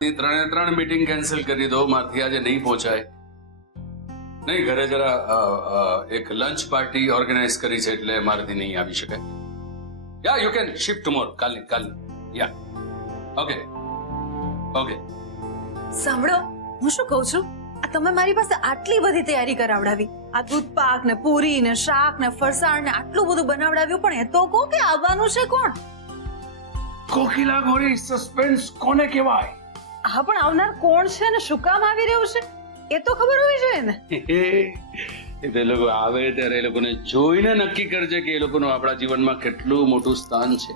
ત્રણે meeting cancel કરી દો, મારથી આજે નહીં પહોંચાય. નહીં, ઘરે જરા એક લંચ પાર્ટી ઓર્ગેનાઇઝ કરી છે એટલે મારાથી નહીં આવી શકાય. યા યુ કેન શિફ્ટ ટુમોરો, કાલ. Yeah okay. સાંભળો, હું શું કહું છું, આ તમે મારી પાસે આટલી બધી તૈયારી કરાવડાવી, આ દૂધ પાક ને પૂરી ને શાક ને ફરસાણ ને આટલું બધું બનાવડાવ્યું, પણ એ તો કહો કે આવવાનું છે કોણ? કોકિલા ગોરી, સસ્પેન્સ કોને કહેવાય? હા, પણ આવનાર કોણ છે ને શું કામ આવી રહ્યું છે એ તો ખબર હોવી જોઈએ ને. એ લોકો આવે ત્યારે એ લોકોને જોઈને નક્કી કરજે કે એ લોકોનું આપણા જીવનમાં કેટલું મોટું સ્થાન છે.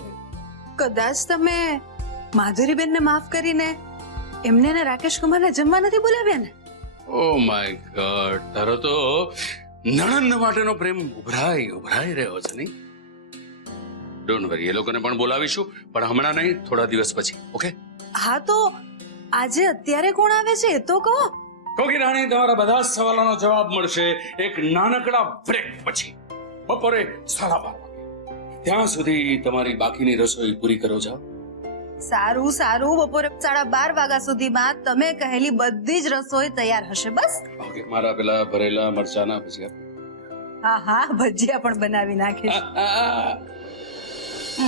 કદાચ તમે માધુરીબેનને માફ કરીને એમને ને રાકેશ કુમારને જમવા નથી બોલાવ્યા ને? ઓ માય ગોડ, તારો તો નણંદ માટેનો પ્રેમ ઉભરાઈ રહ્યો છે નહીં? ડોન્ટ વરી, એ લોકોને પણ બોલાવીશું, પણ હમણાં નહીં, થોડા દિવસ પછી. ઓકે? હા, તો આજે અત્યારે કોણ આવે છે એ તો કહો. કોકી રાણી, તમારા બધા જ સવાલોનો જવાબ મળશે એક નાનકડા બ્રેક પછી, બપોરે 12:30 વાગે. ત્યાં સુધી તમારી બાકીની રસોઈ પૂરી કરો જાઓ. સારું, બપોરે 12:30 વાગ્યા સુધીમાં તમે કહેલી બધી જ રસોઈ તૈયાર હશે. બસ. ઓકે, મારા પેલા ભરેલા મરચાના ભજીયા. હા, ભજીયા પણ બનાવી નાખીશ.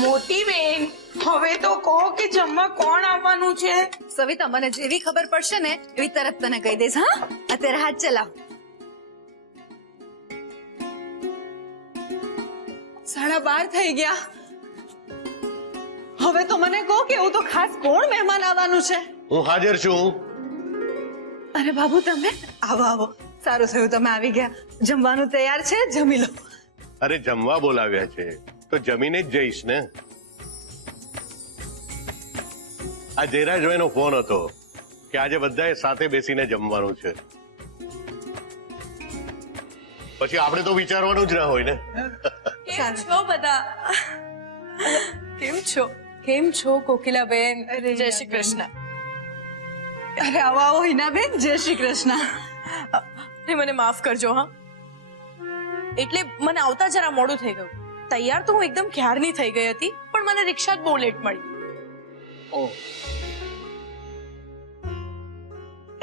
મોટી બેન, હવે તો કહો કે જમવા કોણ આવવાનું છે? સવિતા, મને જેવી ખબર પડશે ને એવી તરત તને કહી દઈશ. હા, અત્યારે હાથ ચલાવ. 12:30 થઈ ગયા. હવે તો મને કહો કે એવું તો ખાસ કોણ મહેમાન આવવાનું છે? હું હાજર છું. અરે બાબુ, તમે આવો. સારું થયું તમે આવી ગયા. જમવાનું તૈયાર છે, જમી લો. અરે જમવા બોલાવ્યા છે તો જમીને જ જઈશ ને. આ જયરાજભાઈનો ફોન હતો કે આજે બધાએ સાથે બેસીને જમવાનું છે. પછી આપણે તો વિચારવાનું જ ના હોય ને. કેમ છો બધા? કેમ છો કોકિલાબેન? જય શ્રી કૃષ્ણ. અરે આવો હિનાબેન, જય શ્રી કૃષ્ણ. મને માફ કરજો. હા, એટલે મને આવતા જરા મોડું થઈ ગયું. તૈયાર તો હું એકદમ ક્યારની થઈ ગઈ હતી, પણ મને રિક્ષા જ બહુ લેટ મળી.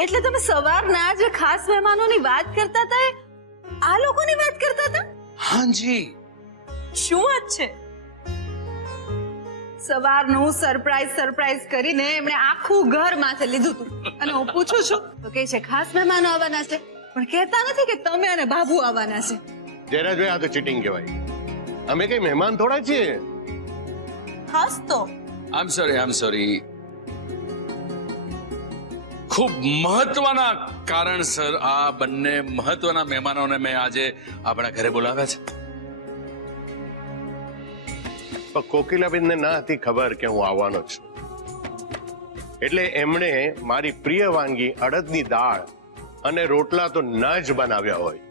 એટલે તમે સવારના જે ખાસ મહેમાનોની વાત કરતા હતા આ લોકોની વાત કરતા હતા? હાજી. શું વાત છે? સવારનું સરપ્રાઈઝ કરીને એમણે આખું ઘર માથે લીધું હતું. અને હું પૂછું છું તો કહે છે ખાસ મહેમાનો આવવાના છે, પણ કહેતા નથી કે તમે અને બાબુ આવવાના છે. જયરાજભાઈ, આ તો ચીટિંગ કહેવાય. અમે કઈ મહેમાન થોડા છીએ. હાસ તો આઈ એમ સોરી. ખૂબ મહત્વના કારણસર આ બંને મહત્વના મહેમાનોને મેં આજે આપણા ઘરે બોલાવ્યા છે. પણ કોકિલાબેનને ના હતી ખબર કે હું આવવાનો છું, એટલે એમણે મારી પ્રિય વાનગી અડદની દાળ અને રોટલા તો ના જ બનાવ્યા હોય.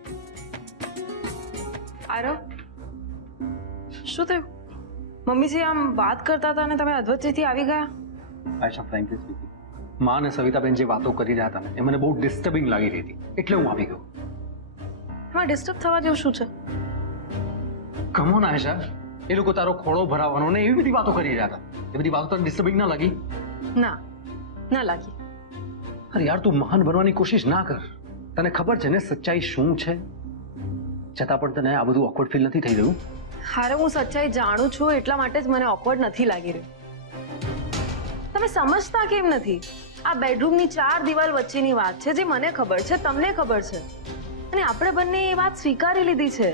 આરવ, શું થયું? મમ્મીજી આમ વાત કરતા હતા અને તમે અધવચ્ચેથી આવી ગયા? આયશા, ફ્રેન્કલી સ્પીકિંગ, માં અને સવિતાબેન જે વાતો કરી રહ્યા હતા ને એ મને બહુ ડિસ્ટર્બિંગ લાગી રહી હતી, એટલે હું આવી ગયો. એમાં ડિસ્ટર્બ થવા જેવું શું છે? કમ ઓન આયશા, એ લોકો તારો ખોળો ભરાવાનો ને એવી બધી વાતો કરી રહ્યા હતા. એ બધી વાતો તને ડિસ્ટર્બિંગ ના લાગી? ના લાગી. અરે યાર, તું મહાન બનવાની કોશિશ ના કર. તને ખબર છે ને સચ્ચાઈ શું છે, છતાં પણ તને આ બધું ઓકવર્ડ ફીલ નથી થઈ રહ્યું? હારે, હું સચ્ચાઈ જાણું છું એટલા માટે જ મને ઓકવર્ડ નથી લાગી રહ્યું. તમે સમજતા કેમ નથી? આ બેડરૂમની 4 દિવાલ વચ્ચેની વાત છે, જે મને ખબર છે, તમને ખબર છે, અને આપણે બંને એ વાત સ્વીકારી લીધી છે.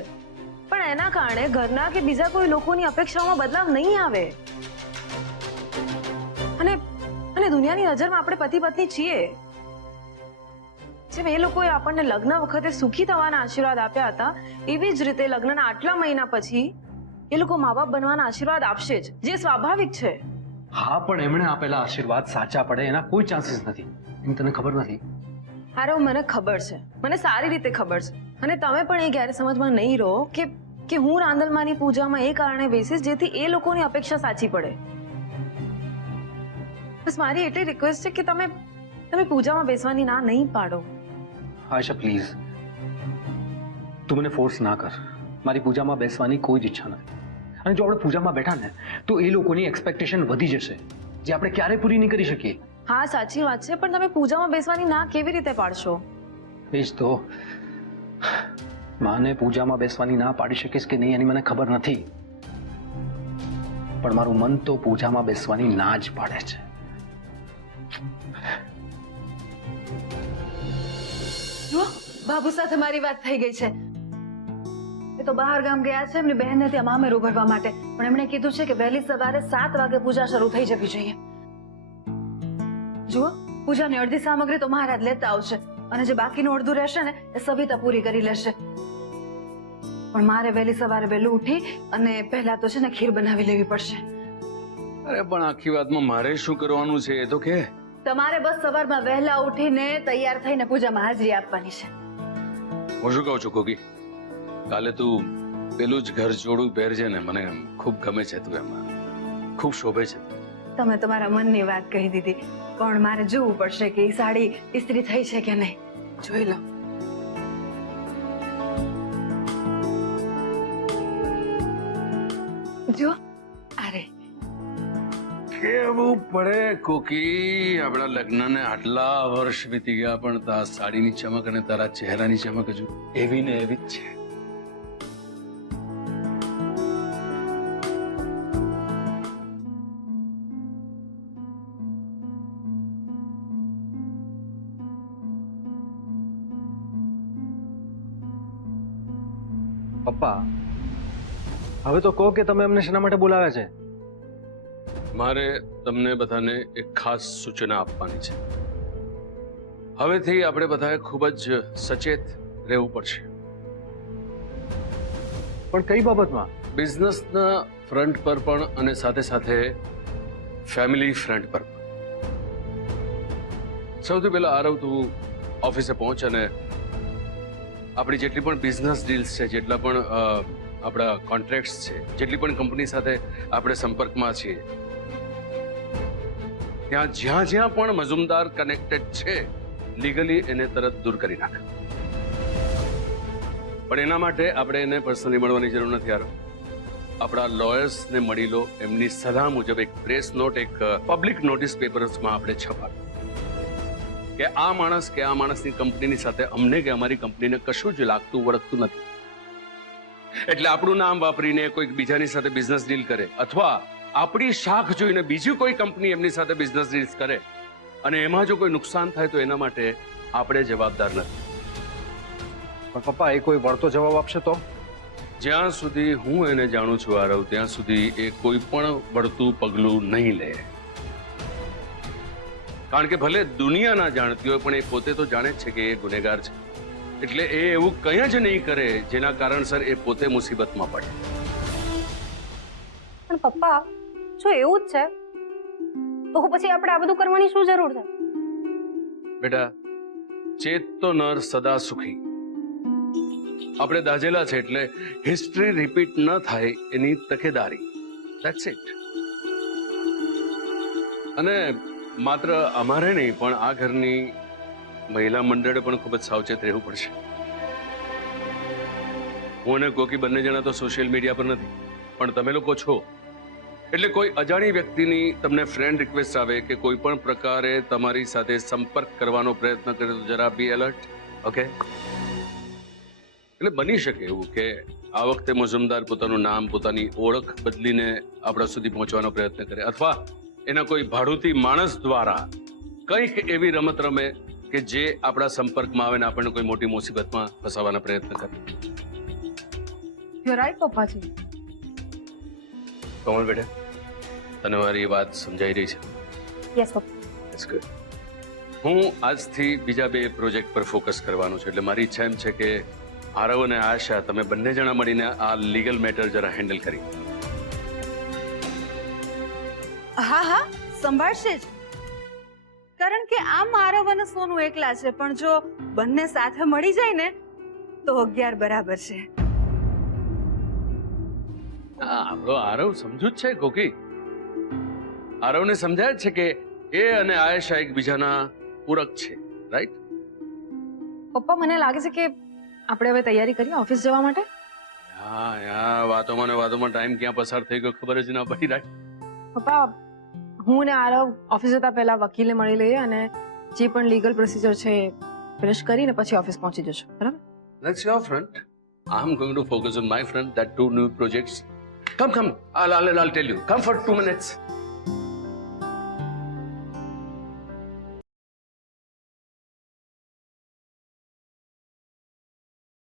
પણ એના કારણે ઘરના કે બીજા કોઈ લોકોની અપેક્ષાઓમાં બદલાવ નહીં આવે. અને દુનિયાની નજરમાં આપણે પતિ પત્ની છીએ. જેમ એ લોકોએ આપણને લગ્ન વખતે સુખી થવાના આશીર્વાદ આપ્યા હતા, એવી જ રીતે લગ્નના આટલા મહિના પછી એ લોકો મા બાપ બનવાના આશીર્વાદ આપશે જ, જે સ્વાભાવિક છે. હા, પણ એમણે આપેલા આશીર્વાદ સાચા પડે એના કોઈ ચાન્સીસ નથી. એમ તને ખબર નથી? હારો, મને ખબર છે, મને સારી રીતે ખબર છે. અને તમે પણ એ ગેરસમજમાં નહીં રહો કે હું રાંદલમાની પૂજામાં એ કારણે બેસીશ જેથી એ લોકોની અપેક્ષા સાચી પડે. બસ મારી એટલી રિક્વેસ્ટ છે કે તમે પૂજામાં બેસવાની ના નહીં પાડો. આયશા, પ્લીઝ, તું મને ફોર્સ ના કર. મારી પૂજામાં બેસવાની કોઈ જ ઈચ્છા નથી. અને જો આપણે પૂજામાં બેઠા ને તો એ લોકોની એક્સપેક્ટેશન વધી જશે, જે આપણે ક્યારેય પૂરી નહીં કરી શકીએ. હા સાચી વાત છે, પણ તમે પૂજામાં બેસવાની ના કેવી રીતે પાડશો? એ જ તો, માને પૂજામાં બેસવાની ના પાડી શકીશ કે નહીં એની મને ખબર નથી, પણ મારું મન તો પૂજામાં બેસવાની ના જ પાડે છે. જુઓ, બાબુ સાથે મારી વાત થઈ ગઈ છે. એ તો બહાર ગામ ગયા છે એમની બહેનને ત્યાં મામેરું ભરવા માટે, પણ એમણે કીધું છે કે વહેલી સવારે 7 વાગે પૂજા શરૂ થઈ જવી જોઈએ. જુઓ, પૂજાની અડધી સામગ્રી તો મહારાજ લેતા આવશે અને જે બાકીનું અડધું રહેશે ને એ સવિતા પૂરી કરી લેશે. પણ મારે વહેલી સવારે વહેલું ઉઠી અને પહેલા તો છે ને ખીર બનાવી લેવી પડશે. અરે પણ આખી વાતમાં મારે શું કરવાનું છે એ તો કે. તમારે બસ સવારમાં વહેલા ઉઠીને તૈયાર થઈને પૂજામાં હાજરી આપવાની છે. હું શું કહું છું કોકી, કાલે તું પેલું જ ઘર જોડું પહેરજે ને, મને ખૂબ ગમે છે તું એમાં, ખૂબ શોભે છે. તમે તમારા મનની વાત કહી દીધી, પણ મારે જોવું પડશે કે એ સાડી ઇસ્ત્રી થઈ છે કે નહીં. જોઈ લો. જો અરે કેવું પડે કોકી, આપણા લગ્નને આટલા વર્ષ વીતી ગયા પણ તારા સાડીની ચમક અને તારા ચહેરાની ચમક હજુ એવી ને એવી જ છે. પપ્પા, હવે તો કહો કે તમે અમને શેના માટે બોલાવ્યા છે? મારે તમને બધાને એક ખાસ સૂચના આપવાની છે. હવેથી આપણે બધાએ ખૂબ જ સચેત રહેવું પડશે. પણ કઈ બાબતમાં? બિઝનેસના ફ્રન્ટ પર પણ અને સાથે સાથે ફેમિલી ફ્રન્ટ પર પણ. સૌથી પહેલા આરવ, તું ઓફિસે પહોંચ અને આપણી જેટલી પણ બિઝનેસ ડીલ્સ છે, જેટલા પણ આપણા કોન્ટ્રાક્ટ્સ છે, જેટલી પણ કંપની સાથે આપણે સંપર્કમાં છીએ, ત્યાં જ્યાં જ્યાં પણ મજુમદાર કનેક્ટેડ છે, લીગલી એને તરત દૂર કરી નાખ. પણ એના માટે આપણે એને પર્સનલી મળવાની જરૂર નથી. આરવ, આપણા લોયર્સને મળી લો, એમની સલાહ મુજબ એક પ્રેસ નોટ, એક પબ્લિક નોટિસ પેપર્સમાં આપણે છપાવી કે આ માણસ કે આ માણસની કંપનીની સાથે અમને કે અમારી કંપનીને કશું જ લાગતું વળગતું નથી. એટલે આપણું નામ વાપરીને કોઈક બીજાની સાથે બિઝનેસ ડીલ કરે અથવા આપણી શાખ જોઈને બીજી કોઈ કંપની એમની સાથે બિઝનેસ ડીલ્સ કરે અને એમાં જો કોઈ નુકસાન થાય તો એના માટે આપણે જવાબદાર નથી. પણ પપ્પા, એ કોઈ વળતો જવાબ આપશે તો? જ્યાં સુધી હું એને જાણું છું આરવ, ત્યાં સુધી એ કોઈ પણ વળતું પગલું નહીં લે. કારણ કે ભલે દુનિયા ના જાણતી હોય પણ એ પોતે તો જાણે જ છે કે એ ગુનેગાર છે. એટલે એ એવું કંઈ જ નહીં કરે જેના કારણસર એ પોતે મુસીબતમાં પડે. પણ પપ્પા, જો એવું જ છે તો પછી આપણે આ બધું કરવાની શું જરૂર છે? બેટા, ચેત તો નર સદા સુખી. આપણે દાજેલા છે એટલે હિસ્ટ્રી રિપીટ ન થાય એની તકેદારી. That's it. અને માત્ર અમારે નહીં પણ આ ઘરની મહિલા મંડળે પણ ખૂબ જ સાવચેત રહેવું પડશે. હું અને કોકી બંને જણા તો સોશિયલ મીડિયા પર નથી, પણ તમે લોકો છો એટલે કોઈ અજાણી વ્યક્તિની તમને ફ્રેન્ડ રિક્વેસ્ટ આવે કે કોઈ પણ પ્રકારે તમારી સાથે સંપર્ક કરવાનો પ્રયત્ન કરે તો જરા બી એલર્ટ. ઓકે? એટલે બની શકે એવું કે આ વખતે મજુમદાર પોતાનું નામ, પોતાની ઓળખ બદલીને આપણા સુધી પહોંચવાનો પ્રયત્ન કરે અથવા એના કોઈ ભાડુતી માણસ દ્વારા કંઈક એવી રમત રમે કે જે આપણા સંપર્કમાં આવે ને આપણને કોઈ મોટી મુસીબતમાં ફસાવવાનો પ્રયત્ન કરે. You right પપ્પાજી. કોમલ બેટા, તને મારી વાત સમજાઈ રહી છે? યસ પપ્પા. That's good. હું આજથી બીજા 2 પ્રોજેક્ટ પર ફોકસ કરવાનો છું. એટલે મારી ઈચ્છા એમ છે કે આરવ અને આશા, તમે બંને જણા મળીને આ લીગલ મેટર જરા હેન્ડલ કરી. હા હા, સંભાળશે જ. કારણ કે આમ આરવ અને સોનું એકલા છે, પણ જો બંને સાથે મળી જાય ને તો 11 બરાબર છે. હા, આપણો આરવ સમજુ જ છે કોકી. આરવને સમજાય જ છે કે એ અને આયેશા એકબીજાના પૂરક છે, રાઈટ? પપ્પા, મને લાગે છે કે આપણે હવે તૈયારી કરીએ ઓફિસ જવા માટે. હા, વાતોમાં ને વાતોમાં ટાઈમ ક્યાં પસાર થઈ ગયો ખબર જ ના પડી. રાઈટ પપ્પા, હું ને આરવ ઓફિસ જતા પહેલા વકીલને મળી લઈએ અને જે પણ લીગલ પ્રોસિજર છે એ ફિનિશ કરીને પછી ઓફિસ પહોંચી જશું બરાબર? That's your front. I'm going to focus on my front, that 2 new projects. Come. I'll tell you. Come for 2 minutes.